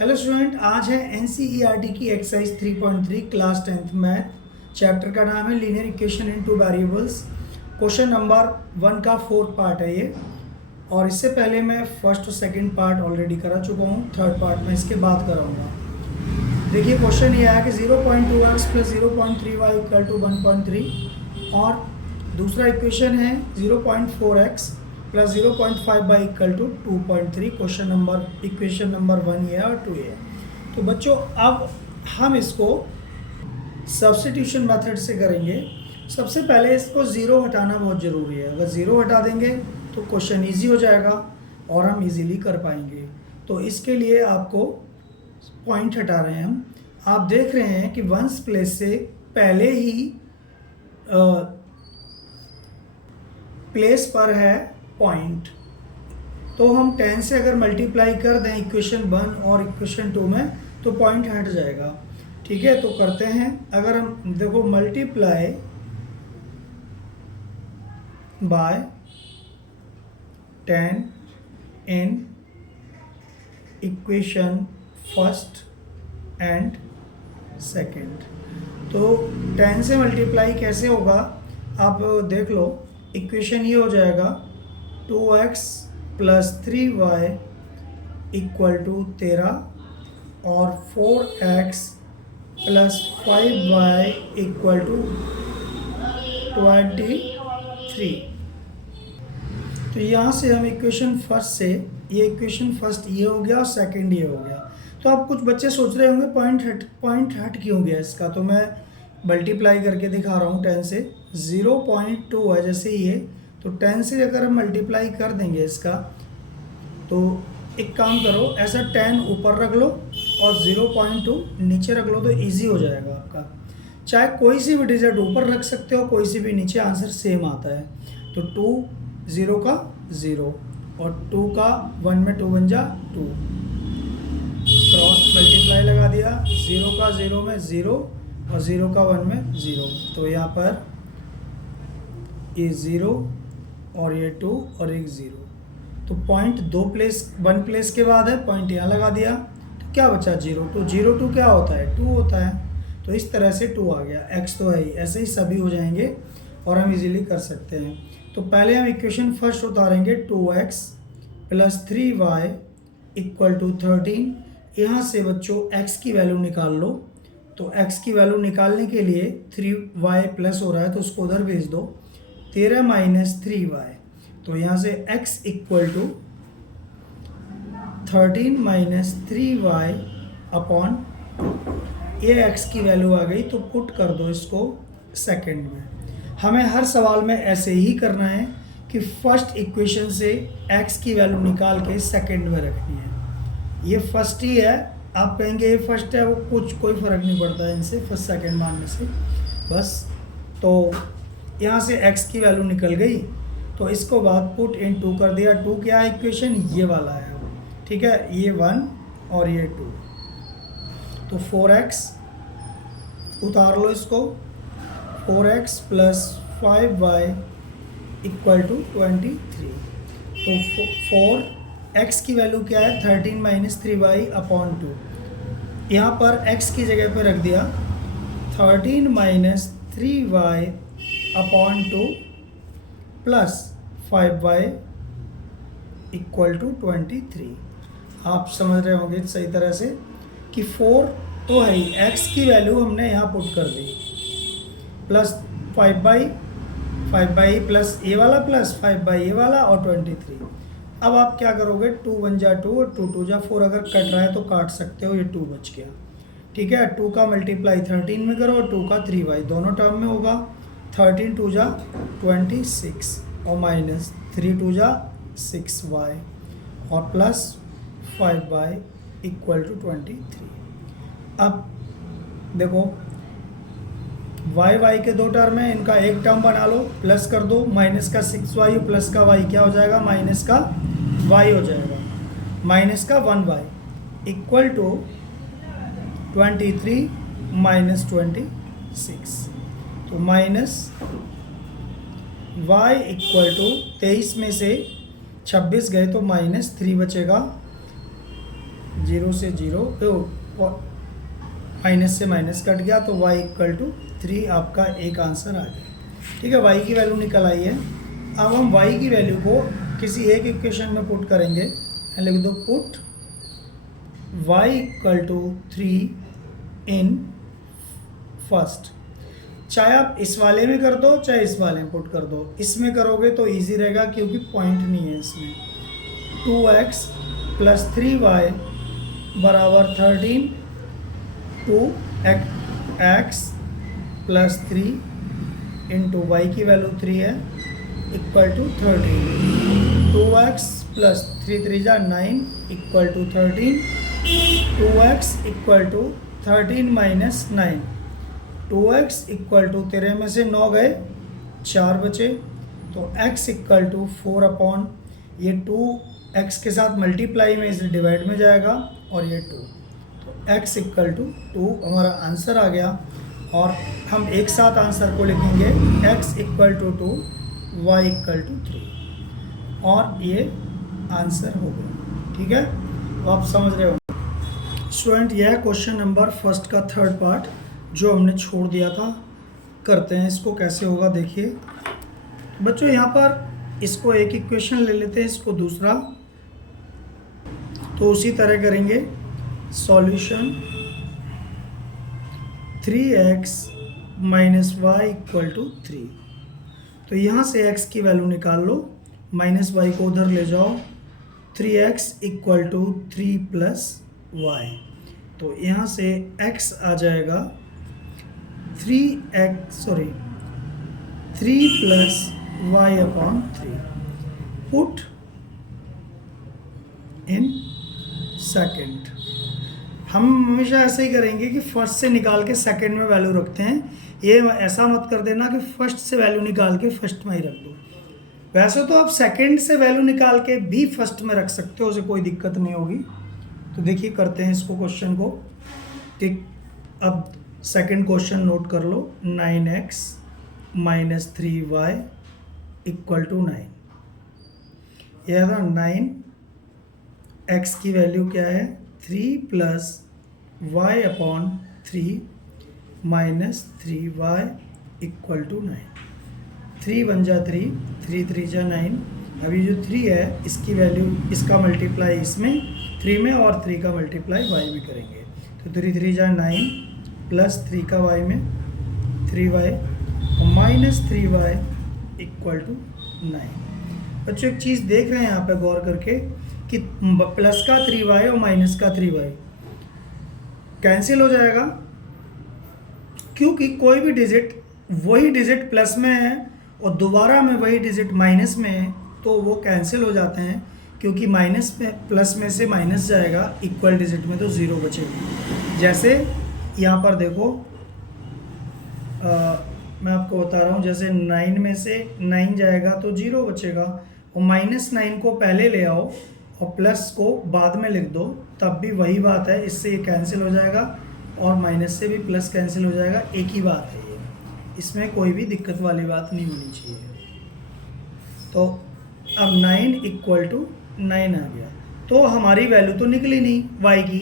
Hello student, आज है NCERT की exercise 3.3 class 10th math. Chapter का नाम है linear equation in two variables. Question number 1 का 4th पार्ट है ये। और इससे पहले मैं फर्स्ट और सेकंड पार्ट ऑलरेडी करा चुका हूँ, थर्ड पार्ट में इसके बाद कराऊंगा। देखिए क्वेश्चन ये है कि 0.2x plus 0.3y equal to 1.3 और दूसरा इक्वेशन है 0.4x plus 0.5 y equal to 2.3। Equation number 1 ये और 2 ये। तो बच्चों अब हम इसको सब्स्टिट्यूशन मेथड से करेंगे। सबसे पहले इसको ज़ीरो हटाना बहुत ज़रूरी है। अगर ज़ीरो हटा देंगे तो क्वेश्चन इजी हो जाएगा और हम इजीली कर पाएंगे। तो इसके लिए आपको पॉइंट हटा रहे हैं हम। आप देख रहे हैं कि वंस प्लेस से पहले ही प्लेस पर है पॉइंट, तो हम 10 से अगर मल्टीप्लाई कर दें इक्वेशन 1 और इक्वेशन 2 में तो पॉइंट हट जाएगा। ठीक है, तो करते हैं। अगर हम देखो multiply by 10 in equation first and second, तो 10 से मल्टीप्लाई कैसे होगा आप देख लो। इक्वेशन ये हो जाएगा 2x plus 3y equal to 13 और 4x plus 5y equal to 23। तो यहाँ से हम इक्वेशन फर्स्ट से ये इक्वेशन फर्स्ट ये हो गया और सेकंड ये हो गया। तो अब कुछ बच्चे सोच रहे होंगे पॉइंट हट क्यों गया इसका, तो मैं मल्टीप्लाई करके दिखा रहा हूँ। 10 से 0.2 है जैसे ये, तो 10 से अगर हम मल्टीप्लाई कर देंगे इसका, तो एक काम करो, ऐसा 10 ऊपर रख लो और 0.2 नीचे रख लो तो इजी हो जाएगा आपका। चाहे कोई सी भी डिजिट ऊपर रख सकते हो, कोई सी भी नीचे, आंसर सेम आता है। तो 2 0 का 0 और 2 का 1 में 2 बन जा 2, क्रॉस मल्टीप्लाई लगा दिया। 0 का 0 में 0 और 0 का 1 में 0, तो यहाँ पर ये 0 और ये 2 और एक 0। तो पॉइंट 1 प्लेस के बाद है, पॉइंट यहाँ लगा दिया तो क्या बचा 0 2। 0 2 क्या होता है 2 होता है, तो इस तरह से 2 आ गया। x तो है ही, ऐसे ही सभी हो जाएंगे और हम इजीली कर सकते हैं। तो पहले हम इक्वेशन फर्स्ट उतारेंगे 2x plus 3y equal to 13। यहाँ से बच्चों x की वैल्यू निकाल लो। तो x की वैल्यू निकालने के लिए 3y प्लस हो रहा है तो उसको उधर भेज दो। 13 माइनस 3y, तो यहाँ से x equal to 13 minus 3y upon 2। ये x की वैल्यू आ गई, तो पुट कर दो इसको सेकंड में। हमें हर सवाल में ऐसे ही करना है कि फर्स्ट इक्वेशन से x की वैल्यू निकाल के सेकंड में रखनी है। ये फर्स्ट ही है, आप कहेंगे ये फर्स्ट है, वो कोई फ़र्क नहीं पड़ता है इनसे, फर्स्ट सेकंड मानने से बस। तो यहाँ से x की वैल्यू निकल गई, तो इसको बाद पुट इन 2 कर दिया। 2 क्या है इक्वेशन, ये वाला है। ठीक है, ये 1 और ये 2, तो 4x उतार लो इसको। 4x plus 5y equal to 23। तो 4x की वैल्यू क्या है 13 माइनस 3y अपॉन 2। यहाँ पर x की जगह पे रख दिया 13 minus 3y upon 2 plus 5y equal to 23। आप समझ रहे होंगे सही तरह से कि 4 तो है ही, x की वैल्यू हमने यहाँ पुट कर दी, प्लस 5 प्लस ये वाला प्लस 5 ये वाला और 23। अब आप क्या करोगे, 2 1 जा 2 और 2 2 जा 4, अगर कट रहा है तो काट सकते हो, ये 2 बच गया। ठीक है, 2 का मल्टीप्लाई 13 में करो और 2 का 3y दोनों टर्म में होगा। 13 2 जा 26 और माइनस 3 2 जा 6y और प्लस 5y इक्वल टू 23। अब देखो y के 2 टर्म है, इनका एक टर्म बना लो, प्लस कर दो। माइनस का 6y प्लस का y क्या हो जाएगा, माइनस का y हो जाएगा, माइनस का 1y इक्वल टू 23 माइनस 26। तो माइनस y इक्वल टू 23 में से 26 गए तो -3 बचेगा 0 से 0 तो माइनस से माइनस कट गया, तो y इक्वल टू 3 आपका एक आंसर आ गया। ठीक है, y की वैल्यू निकल आई है। अब हम y की वैल्यू को किसी एक इक्वेशन में पुट करेंगे। लिख दो put y equal to 3 in first. चाहे आप इस वाले में कर दो चाहे इस वाले में पुट कर दो, इसमें करोगे तो इजी रहेगा क्योंकि पॉइंट नहीं है इसमें। 2x प्लस 3y बराबर 13, 2x प्लस 3 इंटू वाई की वैल्यू 3 है इक्वल टू 13। 2x प्लस 3 3 जा 9 equal to 13। 2x equal to 13 minus 9। 2x equal to, तेरे में से 9 गए 4 बचे, तो x इक्वल टू 4 अपॉन ये 2x के साथ मल्टीप्लाई में इसे डिवाइड में जाएगा और ये 2, तो x इक्वल टू 2 हमारा आंसर आ गया। और हम एक साथ आंसर को लिखेंगे x equal to 2, y equal to 3 और ये आंसर हो गया। ठीक है, तो आप समझ रहे हो स्टूडेंट। यह क्वेश्चन नंबर फर्स्ट का थर्ड पार्ट जो हमने छोड़ दिया था। करते हैं इसको, कैसे होगा देखिए बच्चों। यहाँ पर इसको एक इक्वेशन ले लेते हैं, इसको दूसरा, तो उसी तरह करेंगे। Solution 3x minus y equal to 3। तो यहाँ से x की वैल्यू निकाल लो, माइनस वाई को उधर ले जाओ। 3x equal to 3 plus Y, तो यहाँ से x आ जाएगा 3 plus y upon 3। Put in second. हम हमेशा ऐसे ही करेंगे कि फर्स्ट से निकाल के सेकंड में वैल्यू रखते हैं। ये ऐसा मत कर देना कि फर्स्ट से वैल्यू निकाल के फर्स्ट में ही रख दो। वैसे तो आप सेकंड से वैल्यू निकाल के भी फर्स्ट में रख सकते हो, उसे कोई दिक्कत नहीं होगी। तो देखिए करते हैं इसको, क्वेश्चन को। ठीक, अब सेकंड क्वेश्चन नोट कर लो। 9x minus 3y equal to 9। यह था 9x की वैल्यू क्या है 3 plus y upon 3 minus 3y equal to 9। 3 बन जा 3, 3 3 जा 9। अभी जो 3 है इसकी वैल्यू, इसका मल्टीप्लाई इसमें 3 में और 3 का मल्टीप्लाई y में करेंगे, तो 3 3 जा 9 प्लस 3 का y में 3y और माइनस 3y इक्वल टू 9। बच्चों एक चीज़ देख रहे हैं यहाँ पे गौर करके कि प्लस का 3y और माइनस का 3y कैंसिल हो जाएगा, क्योंकि कोई भी डिजिट, वही डिजिट प्लस में है और दोबारा में वही डिजिट माइनस में है, तो वो कैंसिल हो जाते हैं। क्योंकि माइनस में प्लस में से माइनस जाएगा, इक्वल डिजिट में तो ज़ीरो बचेगा। जैसे यहाँ पर देखो, मैं आपको बता रहा हूँ, जैसे 9 में से 9 जाएगा तो 0 बचेगा, और -9 को पहले ले आओ और प्लस को बाद में लिख दो, तब भी वही बात है, इससे ये कैंसिल हो जाएगा और माइनस से भी प्लस कैंसिल हो जाएगा, एक ही बात है ये, इसमें कोई भी दिक्कत वाली बात नहीं होनी चाहिए। तो अब 9 इक्वल टू 9 आ गया, तो हमारी वैल्यू तो निकली नहीं y की,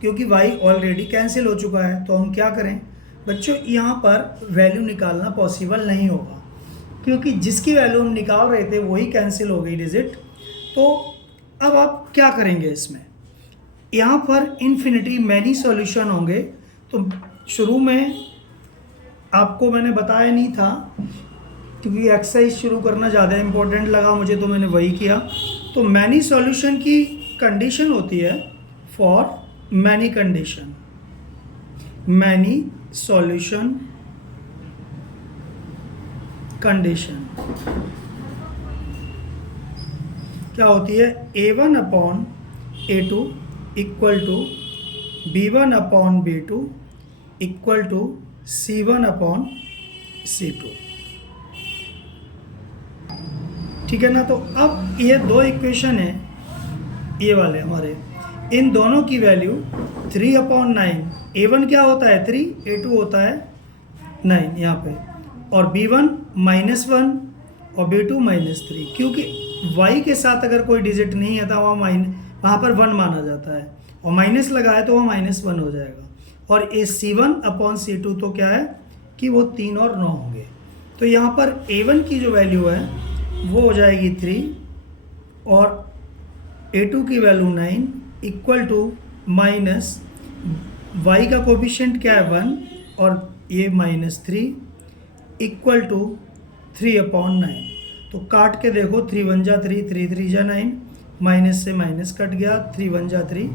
क्योंकि y ऑलरेडी कैंसिल हो चुका है। तो हम क्या करें बच्चों, यहाँ पर वैल्यू निकालना पॉसिबल नहीं होगा, क्योंकि जिसकी वैल्यू हम निकाल रहे थे वही कैंसिल हो गई डिजिट। तो अब आप क्या करेंगे इसमें, यहाँ पर इन्फिनिटी मैनी सॉल्यूशन होंगे। तो शुरू में आपको मैंने बताया नहीं था, क्योंकि एक्सरसाइज शुरू करना ज़्यादा इम्पोर्टेंट लगा मुझे, तो मैंने वही किया। तो मैनी सॉल्यूशन की कंडीशन होती है for many condition, many solution condition क्या होती है, A1 upon A2 equal to B1 upon B2 equal to C1 upon C2। ठीक है ना। तो अब ये दो इक्वेशन है, ये वाले हमारे, इन दोनों की वैल्यू 3/9, A1 क्या होता है 3, A2 होता है 9 यहाँ पे, और B1 -1 और B2 -3, क्योंकि y के साथ अगर कोई डिजिट नहीं है तो वहाँ पर 1 माना जाता है, और माइनस लगाए तो वो -1 हो जाएगा। और ए C1/C2 तो क्या है कि वो 3 और 9 होंगे। तो यहाँ पर A1 की जो वैल्यू है वो हो जाएगी 3 और A2 की value 9 equal to minus y का कोफिशिएंट क्या है 1 और ये -3 इक्वल टू 3/9। तो काट के देखो 3 1 जा 3, 3 3 जा 9, माइनस से माइनस कट गया, 3 1 जा 3,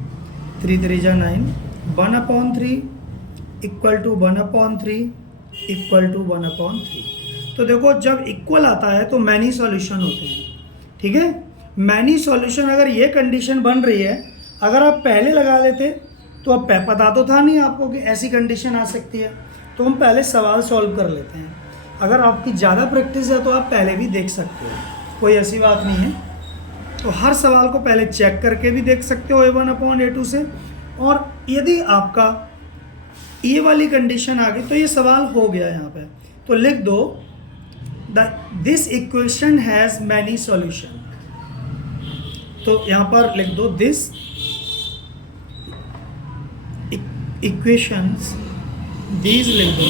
3 3 जा 9, 1/3 इक्वल टू 1/3 इक्वल टू 1/3। तो देखो जब इक्वल आता है तो मैनी सॉल्यूशन होते हैं, ठीक है। मैनी सॉल्यूशन अगर ये कंडीशन बन रही है, अगर आप पहले लगा देते तो अब पता तो था नहीं आपको कि ऐसी कंडीशन आ सकती है, तो हम पहले सवाल सॉल्व कर लेते हैं। अगर आपकी ज़्यादा प्रैक्टिस है तो आप पहले भी देख सकते हो, कोई ऐसी बात नहीं है। तो हर सवाल को पहले चेक करके भी देख सकते हो A1/A2 से, और यदि आपका ये वाली कंडीशन आ गई तो ये सवाल हो गया यहाँ पे। तो लिख दो this equation has many solution. तो यहाँ पर लिख दो दिस इक्वेशंस, दीज लिख दो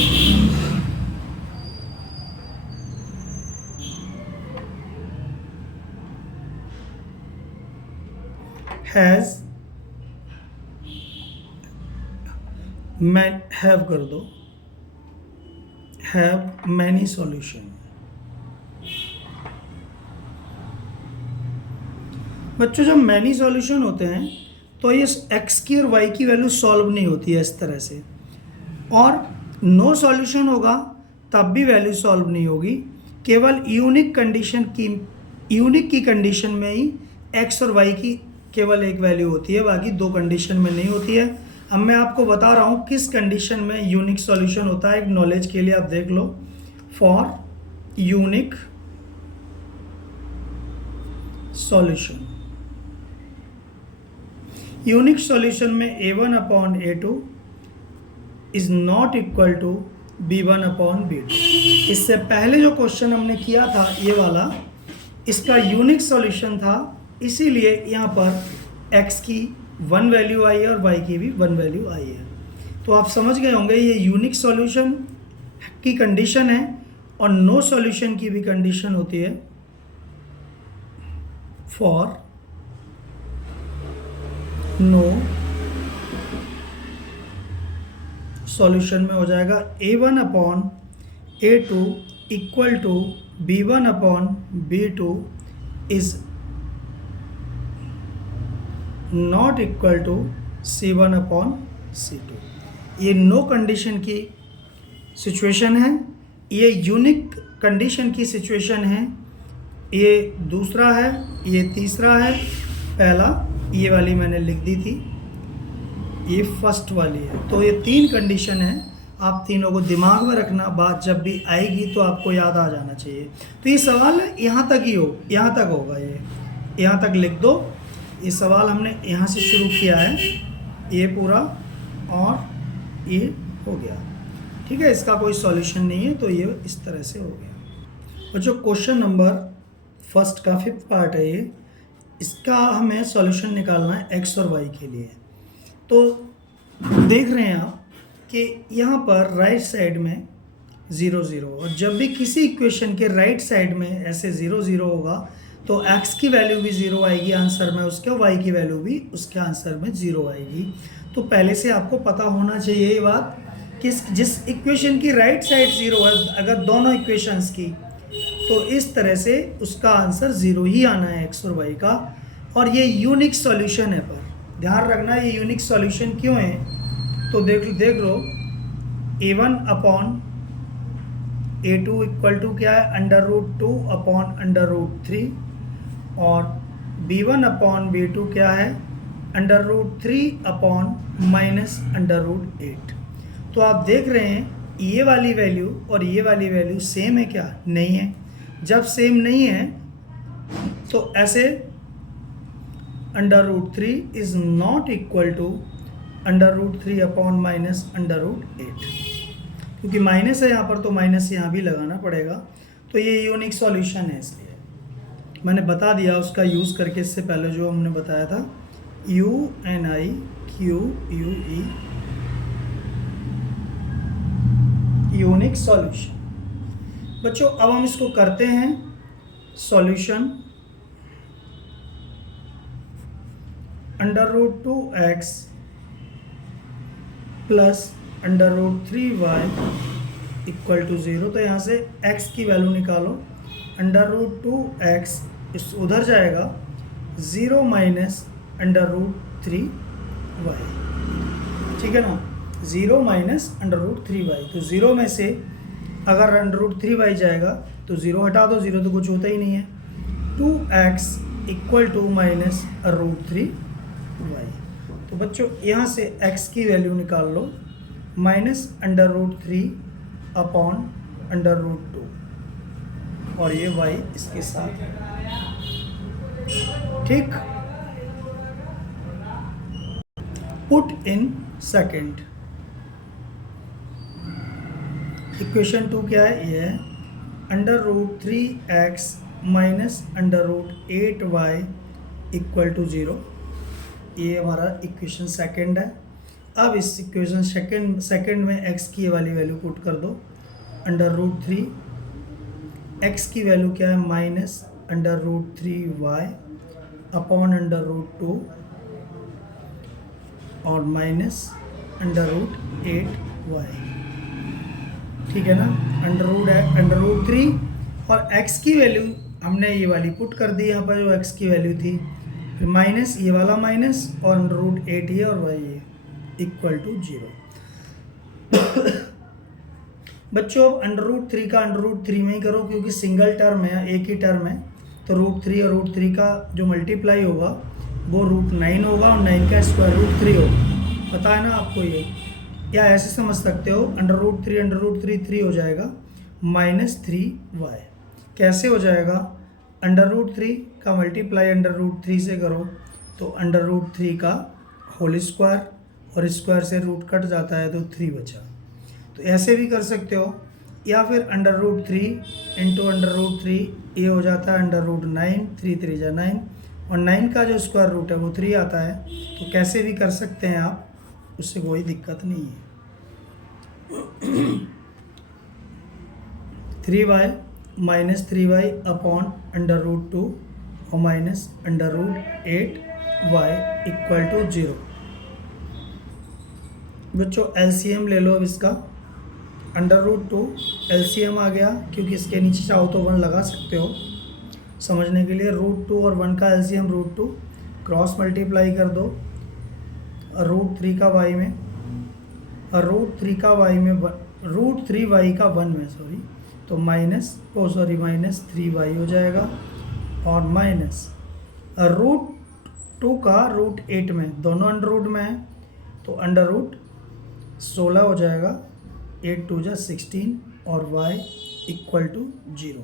हैज़ हैव कर दो हैव मैनी सॉल्यूशन। बच्चों जब मैनी सॉल्यूशन होते हैं तो ये x की और y की वैल्यू सॉल्व नहीं होती है इस तरह से, और नो सॉल्यूशन होगा तब भी वैल्यू सॉल्व नहीं होगी। केवल यूनिक की कंडीशन में ही x और y की केवल एक वैल्यू होती है, बाकी दो कंडीशन में नहीं होती है। अब मैं आपको बता रहा हूँ किस कंडीशन में यूनिक सॉल्यूशन होता है, एक नॉलेज के लिए आप देख लो। For unique solution, unique solution में A1/A2 is not equal to B1/B2। इससे पहले जो क्वेश्चन हमने किया था ये वाला, इसका यूनिक सॉल्यूशन था, इसीलिए यहाँ पर x की 1 वैल्यू आई है और y की भी 1 वैल्यू आई है। तो आप समझ गए होंगे ये यूनिक सॉल्यूशन की कंडीशन है, और नो सॉल्यूशन की भी कंडीशन होती है। फॉर नो सॉल्यूशन में हो जाएगा A1/A2 equal to B1/B2 is not equal to C1/C2। ये नो कंडीशन की सिचुएशन है, ये यूनिक कंडीशन की सिचुएशन है, ये दूसरा है, ये तीसरा है। पहला ये वाली मैंने लिख दी थी, ये फर्स्ट वाली है। तो ये 3 कंडीशन है, आप तीनों को दिमाग में रखना, बात जब भी आएगी तो आपको याद आ जाना चाहिए। तो ये सवाल यहाँ तक ही यहाँ तक होगा, ये यहाँ तक लिख दो। ये सवाल हमने यहाँ से शुरू किया है, ये पूरा, और ये हो गया, ठीक है। इसका कोई सॉल्यूशन नहीं है, तो ये इस तरह से हो गया। और जो क्वेश्चन नंबर फर्स्ट का 5th पार्ट है ये, इसका हमें सॉल्यूशन निकालना है x और y के लिए। तो देख रहे हैं आप कि यहाँ पर राइट साइड में 0 0, और जब भी किसी इक्वेशन के राइट साइड में ऐसे 0 0 होगा तो x की वैल्यू भी 0 आएगी आंसर में उसके, y की वैल्यू भी उसके आंसर में 0 आएगी। तो पहले से आपको पता होना चाहिए ये बात कि जिस इक्वेशन की राइट साइड 0 है, अगर दोनों इक्वेशंस की, तो इस तरह से उसका आंसर 0 ही आना है x और y का। और ये यूनिक सॉल्यूशन है, पर ध्यान रखना ये यूनिक सॉल्यूशन क्यों है। तो देख लो A1/A2 इक्वल टू क्या है, √2/√3, और B1/B2 क्या है, √3/-√8। तो आप देख रहे हैं ये वाली वैल्यू और ये वाली वैल्यू सेम है क्या, नहीं है। जब सेम नहीं है तो ऐसे √3 इज नॉट इक्वल टू √3/-√8, क्योंकि माइनस है यहाँ पर तो माइनस यहाँ भी लगाना पड़ेगा। तो ये यूनिक सॉल्यूशन है, इसलिए मैंने बता दिया उसका यूज़ करके इससे पहले जो हमने बताया था। UNIQUE, unique solution. बच्चों अब हम इसको करते हैं solution. √2x plus √3y equal to 0। तो यहाँ से x की वैल्यू निकालो। √2x इस उधर जाएगा, 0 माइनस √3y, ठीक है ना, 0 माइनस √3y। तो 0 में से अगर √3y जाएगा तो 0 हटा दो, 0 तो कुछ होता ही नहीं है। 2x equal to minus √3y। तो बच्चों यहाँ से x की वैल्यू निकाल लो, माइनस √3 अपॉन √2, और ये y इसके साथ है, ठीक। Put in second. इक्वेशन 2 क्या है, ये है √3x minus √8y equal to 0। ये हमारा इक्वेशन सेकेंड है। अब इस इक्वेशन सेकेंड में x की वाली वैल्यू पुट कर दो। √3 x की वैल्यू क्या है, माइनस √3y अपॉन √2 और माइनस √8y, ठीक है ना। √3 और x की वैल्यू हमने ये वाली पुट कर दी यहाँ पर, जो x की वैल्यू थी, फिर माइनस ये वाला माइनस और √8 ये और y ये इक्वल टू 0। बच्चों अब √3 का √3 में ही करो, क्योंकि सिंगल टर्म है, एक ही टर्म है। तो √3 और √3 का जो मल्टीप्लाई होगा वो √9 होगा, और 9 का स्क्वायर √3 होगा। पता है ना आपको ये, या ऐसे समझ सकते हो, √3 3 हो जाएगा, -3y। कैसे हो जाएगा, √3 का मल्टीप्लाई √3 से करो तो √3 का होल स्क्वायर, और स्क्वायर से रूट कट जाता है तो 3 बचा। तो ऐसे भी कर सकते हो, या फिर √3 इंटू √3 ये हो जाता है √9, 3 3 जा 9, और 9 का जो स्क्वायर रूट है वो 3 आता है। तो कैसे भी कर सकते हैं आप, उससे कोई दिक्कत नहीं है। 3y माइनस 3y अपॉन √2 और माइनस √8y इक्वल टू 0। बच्चों एलसीएम ले लो अब इसका। √2 एलसीएम आ गया, क्योंकि इसके नीचे चाहो तो 1 लगा सकते हो समझने के लिए। √2 और 1 का एलसीएम √2, क्रॉस मल्टीप्लाई कर दो √3 का y में, √3 का y में √3y का 1 में, सॉरी, तो माइनस 3y हो जाएगा, और माइनस √2 का √8 में, दोनों अंडर में है तो √16 हो जाएगा, 8 2 जा 16, और y इक्वल टू 0।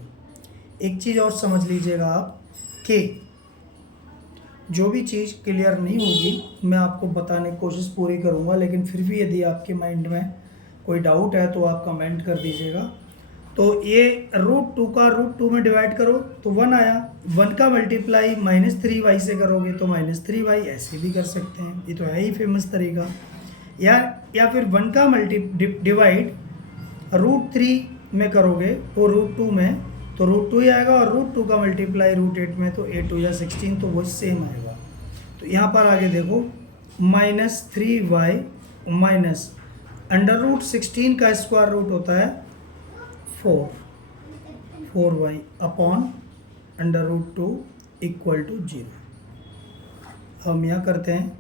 एक चीज़ और समझ लीजिएगा आप कि जो भी चीज़ क्लियर नहीं होगी मैं आपको बताने की कोशिश पूरी करूँगा, लेकिन फिर भी यदि आपके माइंड में कोई डाउट है तो आप कमेंट कर दीजिएगा। तो ये √2 का √2 में डिवाइड करो तो 1 आया, 1 का मल्टीप्लाई -3y से करोगे तो -3y, ऐसे भी कर सकते हैं, ये तो है ही फेमस तरीका। या फिर 1 का डिवाइड √3 में करोगे वो √2 में, तो √2 ही आएगा, और √2 का मल्टीप्लाई √8 में तो 8 2 या 16, तो वो सेम आएगा। तो यहाँ पर आगे देखो, -3y माइनस √16 का स्क्वायर रूट होता है 4y अपॉन √2 इक्वल टू 0। हम यहाँ करते हैं,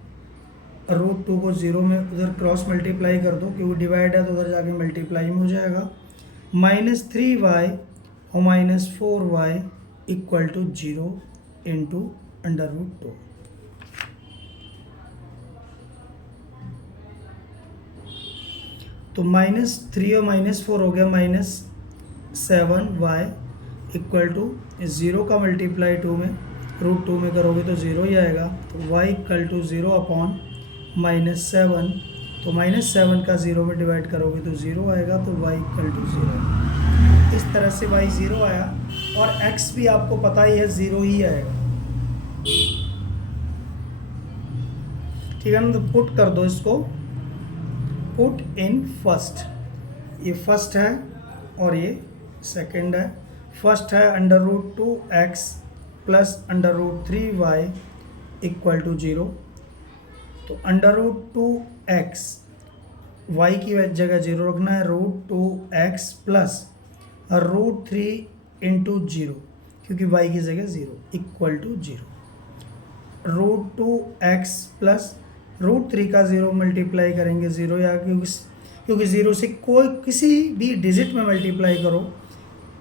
√2 को 0 में उधर क्रॉस मल्टीप्लाई कर दो, क्योंकि डिवाइड है तो उधर जाके मल्टीप्लाई में हो जाएगा। -3y और -4y इक्वल टू 0 इंटू √2। तो -3 और -4 हो गया -7y इक्वल टू 0 का मल्टीप्लाई 2 में, √2 में करोगे तो 0 ही आएगा। तो y इक्वल टू 0 अपॉन -7, तो -7 का 0 में डिवाइड करोगे तो 0 आएगा, तो y इक्वल टू 0। इस तरह से y 0 आया, और x भी आपको पता ही है 0 ही आएगा। ठीक है ना। तो पुट कर दो इसको, पुट इन फर्स्ट, ये फर्स्ट है और ये सेकंड है। फर्स्ट है √2x plus √3y equal to 0। तो √2x y की जगह 0 रखना है, √2x प्लस √3 इंटू 0, क्योंकि y की जगह 0 इक्वल टू 0। √2x प्लस √3 का 0 मल्टीप्लाई करेंगे 0, या क्योंकि 0 से कोई किसी भी डिजिट में मल्टीप्लाई करो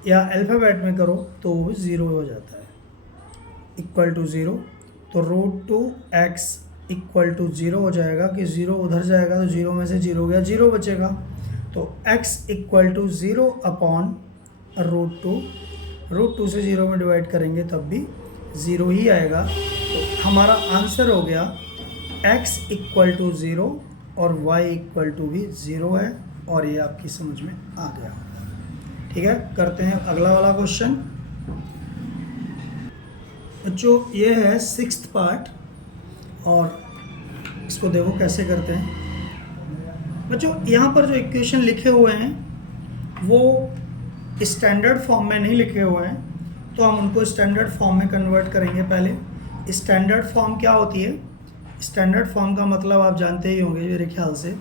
या अल्फ़ाबेट में करो तो वो 0 हो जाता है, इक्वल टू 0। तो √2x इक्वल टू 0 हो जाएगा कि 0 उधर जाएगा तो 0 में से 0 गया, 0 बचेगा। तो x इक्वल टू 0 अपॉन √2 से 0 में डिवाइड करेंगे तब भी 0 ही आएगा। तो हमारा आंसर हो गया x इक्वल टू 0 और y इक्वल टू भी 0 है, और ये आपकी समझ में आ गया। ठीक है, करते हैं अगला वाला क्वेश्चन। बच्चों ये है 6th पार्ट, और इसको देखो कैसे करते हैं। बच्चों यहाँ पर जो इक्वेशन लिखे हुए हैं वो स्टैंडर्ड फॉर्म में नहीं लिखे हुए हैं, तो हम उनको स्टैंडर्ड फॉर्म में कन्वर्ट करेंगे। पहले स्टैंडर्ड फॉर्म क्या होती है? स्टैंडर्ड फॉर्म का मतलब आप जानते ही होंगे मेरे ख्याल से।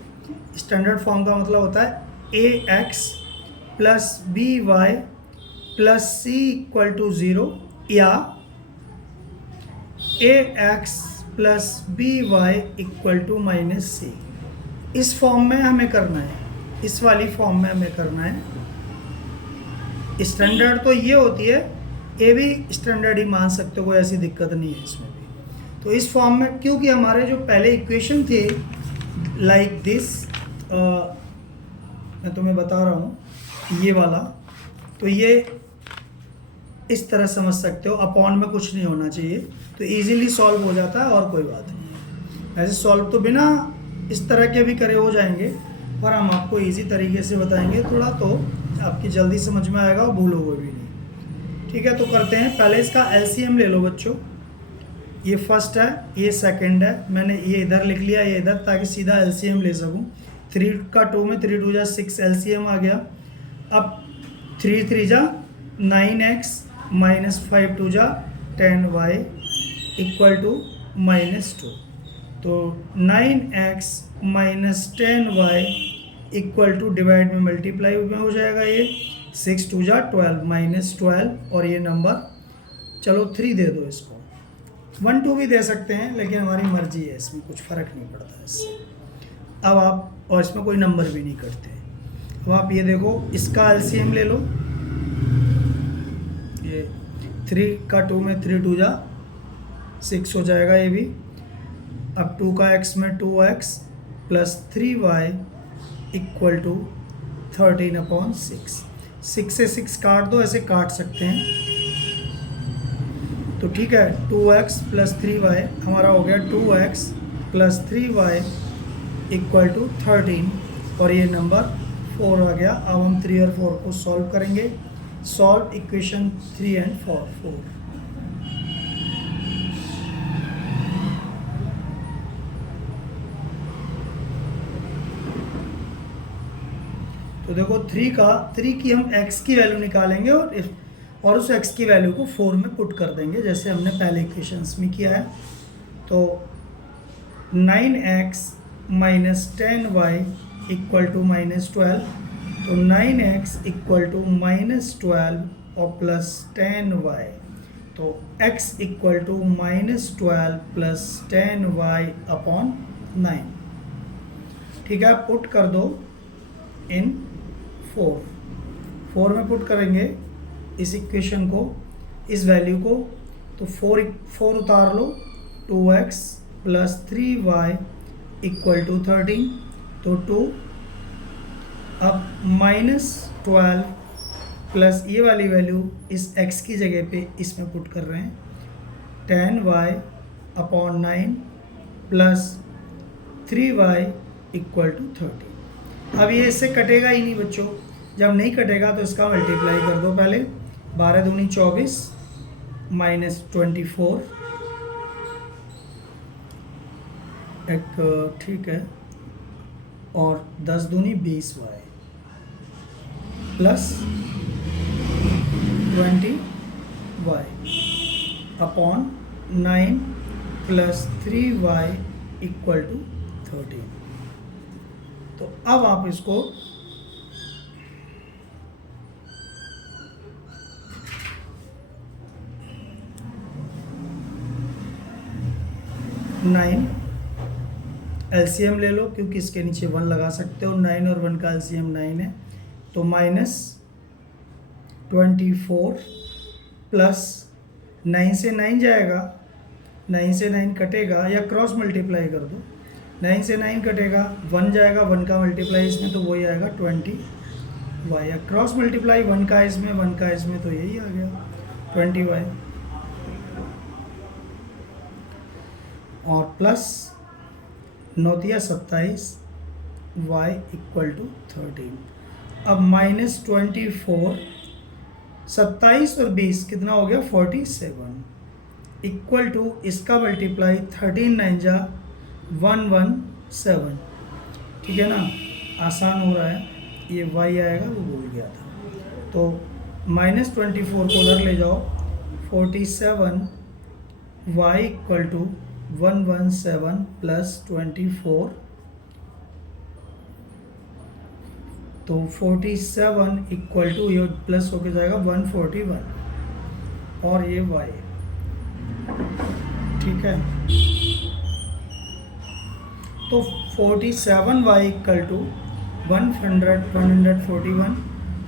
स्टैंडर्ड फॉर्म का मतलब होता है ax plus by plus c equal to 0, या ax plus by equal to -c। इस फॉर्म में हमें करना है, इस वाली फॉर्म में हमें करना है। स्टैंडर्ड तो ये होती है, ये भी स्टैंडर्ड ही मान सकते हो, कोई ऐसी दिक्कत नहीं है इसमें भी। तो इस फॉर्म में, क्योंकि हमारे जो पहले इक्वेशन थे लाइक दिस, मैं तुम्हें बता रहा हूँ ये वाला, तो ये इस तरह समझ सकते हो, अपॉन में कुछ नहीं होना चाहिए, तो इजीली सॉल्व हो जाता है और कोई बात नहीं है। वैसे सॉल्व तो बिना इस तरह के भी करे हो जाएंगे, पर हम आपको इजी तरीके से बताएंगे थोड़ा, तो आपकी जल्दी समझ में आएगा और भूलोगे भी नहीं। ठीक है, तो करते हैं। पहले इसका एलसीएम ले लो बच्चों। ये फर्स्ट है, ये सेकंड है, मैंने ये इधर लिख लिया, ये इधर, ताकि सीधा एलसीएम ले सकूं। 3 का 2 में 3 2 जा 6 एलसीएम आ गया। अब 3 3 जा 9x माइनस 5 2 जा 10y इक्वल टू -2। तो 9x minus 10y equal to divide में मल्टीप्लाई में हो जाएगा, ये 6 2 जा 12 -12, और ये नंबर चलो 3 दे दो इसको। 1 2 भी दे सकते हैं, लेकिन हमारी मर्जी है, इसमें कुछ फ़र्क नहीं पड़ता इससे। अब आप, और इसमें कोई नंबर भी नहीं कटते। अब आप ये देखो, इसका एलसीएम ले लो। ये 3 का 2 में 3 2 जा 6 हो जाएगा ये भी। अब 2 का x में 2x plus 3y equal to 13/6। 6 से 6 काट दो, ऐसे काट सकते हैं। तो ठीक है, 2x प्लस 3y हमारा हो गया 2x plus 3y equal to 13, और ये नंबर 4 आ गया। अब हम 3 और 4 को सॉल्व करेंगे। Solve equation 3 and 4। तो देखो 3 की हम x की वैल्यू निकालेंगे, और उस x की वैल्यू को 4 में पुट कर देंगे, जैसे हमने पहले इक्वेशंस में किया है। तो 9x minus 10y equal to -12, तो 9x इक्वल टू -12 और प्लस 10y, तो x equal to -12 plus 10y upon 9। ठीक है, पुट कर दो इन 4 में पुट करेंगे इस इक्वेशन को, इस वैल्यू को। तो 4 उतार लो, 2x plus 3y equal to 13, तो 2। अब -12 प्लस ये वाली वैल्यू इस x की जगह पे इसमें पुट कर रहे हैं, 10y upon 9 plus 3y equal to 30। अब ये इससे कटेगा ही नहीं बच्चों, जब नहीं कटेगा तो इसका मल्टीप्लाई कर दो पहले। 12 दूनी 24 -24 एक ठीक है, और 10 दूनी 20y plus 20y upon 9 plus 3y equal to 13। तो अब आप इसको नाइन एलसीएम ले लो, क्योंकि इसके नीचे 1 लगा सकते हो। 9 और 1 का एलसीएम 9 है, तो माइनस 24 प्लस 9 से 9 जाएगा, 9 से 9 कटेगा, या क्रॉस मल्टीप्लाई कर दो। 9 से 9 कटेगा, 1 जाएगा, 1 का मल्टीप्लाई इसमें तो वही आएगा 20y, या क्रॉस मल्टीप्लाई 1 का इसमें 1 का इसमें तो यही आ गया 20y, और प्लस 9×27 y इक्वल टू 13। अब माइनस 24, 27 और 20 कितना हो गया 47 इक्वल टू इसका मल्टीप्लाई 13 9 जा 117। ठीक है ना, आसान हो रहा है। ये y आएगा, वो भूल गया था। तो माइनस 24 को उधर ले जाओ, 47 y इक्वल टू 117 प्लस 24, तो 47 इक्वल टू ये प्लस होके जाएगा 141, और ये y। ठीक है, तो 47y इक्वल टू 141,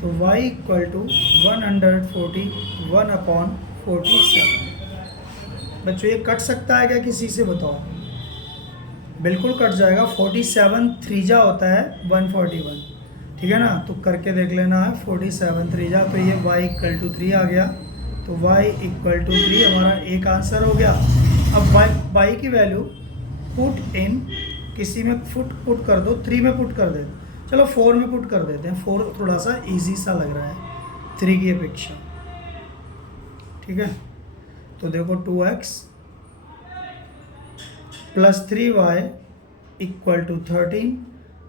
तो y इक्वल टू 141 अपॉन 47। बच्चों ये कट सकता है क्या किसी से, बताओ? बिल्कुल कट जाएगा। 47 3 होता है 141, ठीक है ना, तो करके देख लेना है। 47 3 तो ये y इक्वल टू 3 आ गया, तो y इक्वल टू 3 हमारा एक आंसर हो गया। अब y की वैल्यू पुट इन, किसी में पुट कर दो, 3 में पुट कर दे दो, चलो 4 में पुट कर देते हैं। 4 थोड़ा सा इजी सा लग रहा है 3 की अपेक्षा। ठीक है, तो देखो 2x plus 3y equal to 13,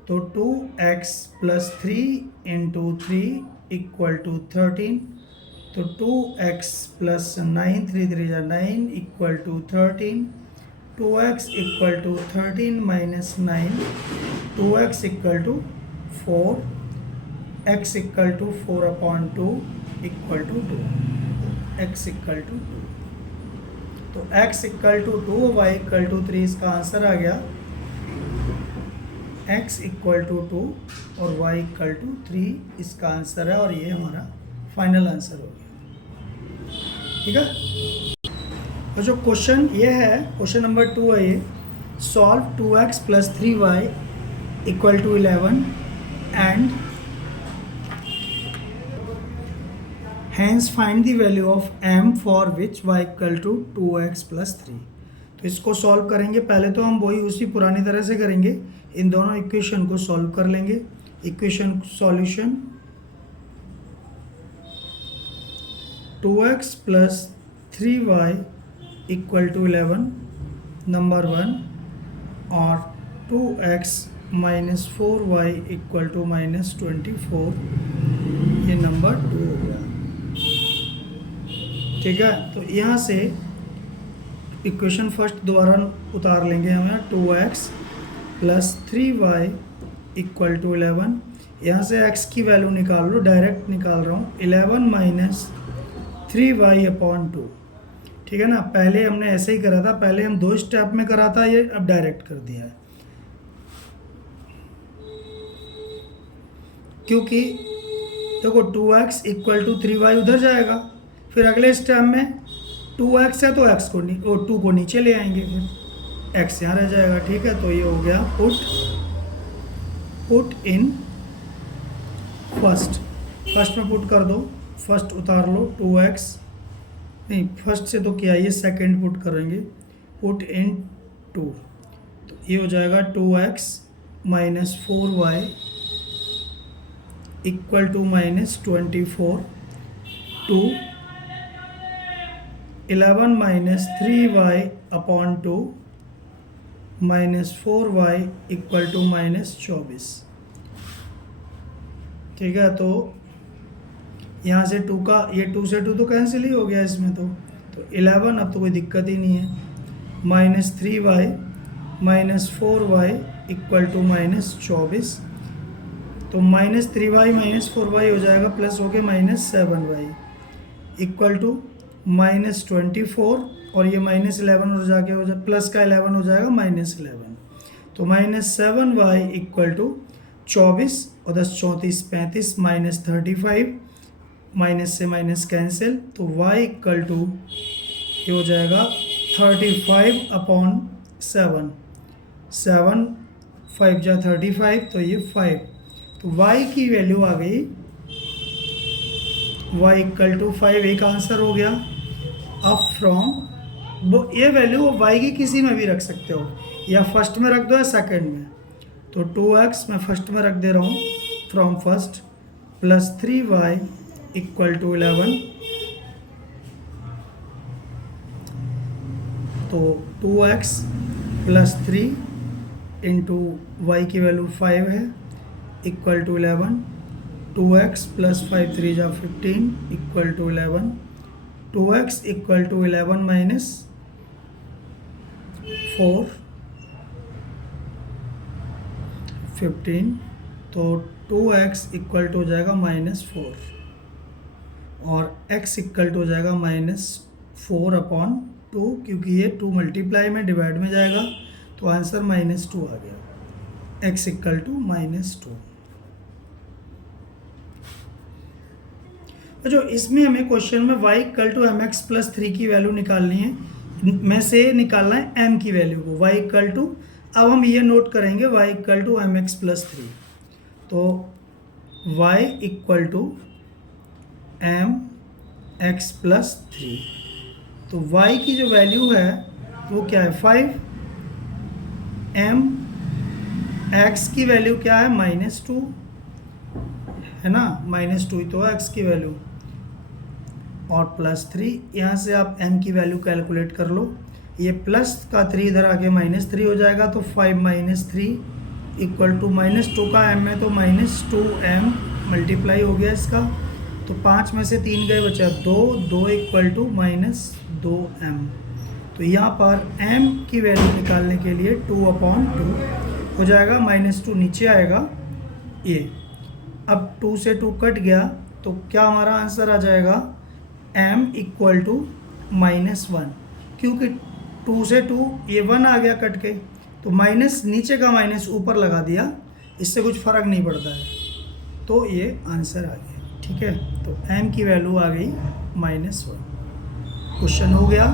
तो 2x plus 3 into 3 equal to 13, तो 2x plus 9 3 3 9 equal to 13, 2x equal to 13 minus 9, 2x equal to 4, x equal to 4 upon 2 equal to 2, x equal to 2, तो x equal to 2, y equal to 3 इसका answer आ गया। x equal to 2 और y equal to 3 इसका answer है, और ये हमारा final answer हो गया। ठीक है, तो जो क्वेश्चन ये है, क्वेश्चन नंबर 2 है ये, solve 2x plus 3y equal to 11 and hence find the value of m for which y equal to 2x plus 3। तो इसको सॉल्व करेंगे। पहले तो हम वही उसी पुरानी तरह से करेंगे, इन दोनों इक्वेशन को सॉल्व कर लेंगे। Equation solution 2x plus 3y equal to 11 number 1, और 2x minus 4y equal to minus 24 ये नंबर 2 हो गया। ठीक है, तो यहाँ से इक्वेशन फर्स्ट दोबारा उतार लेंगे हमें। 2x plus 3y equal to 11, यहाँ से x की वैल्यू निकाल लो, डायरेक्ट निकाल रहा हूँ। 11 माइनस 3y अपॉन 2। ठीक है ना, पहले हमने ऐसे ही करा था, पहले हम 2 स्टेप में करा था, ये अब डायरेक्ट कर दिया है, क्योंकि देखो 2x इक्वल टू 3y उधर जाएगा, फिर अगले स्टेप में 2x है तो x को 2 को नीचे ले आएंगे, फिर x यहाँ रह जाएगा। ठीक है, तो ये हो गया पुट इन फर्स्ट में पुट कर दो, फर्स्ट उतार लो 2x, नहीं फर्स्ट से तो किया, ये सेकंड पुट करेंगे, पुट इन 2, तो ये हो जाएगा 2x minus 4y equal to minus 24, 11 minus 3y upon 2 -4y equal to -24। ठीक है, तो यहाँ से 2 का, ये 2 से 2 तो कैंसिल ही हो गया इसमें, तो 11, अब तो कोई दिक्कत ही नहीं है। -3y -4y इक्वल टू -24, तो -3y -4y हो जाएगा, प्लस हो गया -7y इक्वल टू -24, और ये -11 हो जाके हो जाए, प्लस का 11 हो जाएगा -11, तो -7y इक्वल टू 24, और 10 34 35 -35, माइनस से माइनस कैंसिल, तो y इक्वल टू ये हो जाएगा 35/7, 7 5 जा 35, तो ये 5, तो y की वैल्यू आ गई y इक्वल टू 5, एक आंसर हो गया। अब फ्रॉम ये वैल्यू y की किसी में भी रख सकते हो, या फर्स्ट में रख दो या सेकंड में, तो 2x मैं फर्स्ट में रख दे रहा हूँ, from first, plus 3y equal to 11, तो 2x प्लस 3 इंटू वाई की वैल्यू 5 है इक्वल टू 11, 2x प्लस 5 3 जा 15 equal to 11, 2x equal to 11 minus 4 15, तो 2x इक्वल टू हो जाएगा -4, और x इक्वल टू हो जाएगा -4/2, क्योंकि ये 2 मल्टीप्लाई में डिवाइड में जाएगा, तो आंसर -2 आ गया, x इक्वल टू -2। जो इसमें हमें क्वेश्चन में y equal to mx plus 3 की वैल्यू निकालनी है, में से निकालना है m की वैल्यू को, y इक्वल टू, अब हम ये नोट करेंगे y equal to mx plus 3, तो y equal to mx plus 3, तो y की जो वैल्यू है वो क्या है 5, m x की वैल्यू क्या है -2 है ना, -2 ही तो है x की वैल्यू, और प्लस 3, यहाँ से आप m की वैल्यू कैलकुलेट कर लो, ये प्लस का 3 इधर आके -3 हो जाएगा, तो 5 - 3 इक्वल टू -2 का m है तो -2m मल्टीप्लाई हो गया इसका, तो 5 में से 3 गए, बचा 2 इक्वल टू -2m, तो यहाँ पर m की वैल्यू निकालने के लिए 2/2 हो जाएगा, -2 नीचे आएगा ये, अब 2 से 2 कट गया, तो क्या हमारा आंसर आ जाएगा m इक्वल टू -1, क्योंकि 2 से 2 ये 1 आ गया कट के, तो माइनस नीचे का माइनस ऊपर लगा दिया, इससे कुछ फ़र्क नहीं पड़ता है, तो ये आंसर आ गया। ठीक है, तो m की वैल्यू आ गई -1, क्वेश्चन हो गया।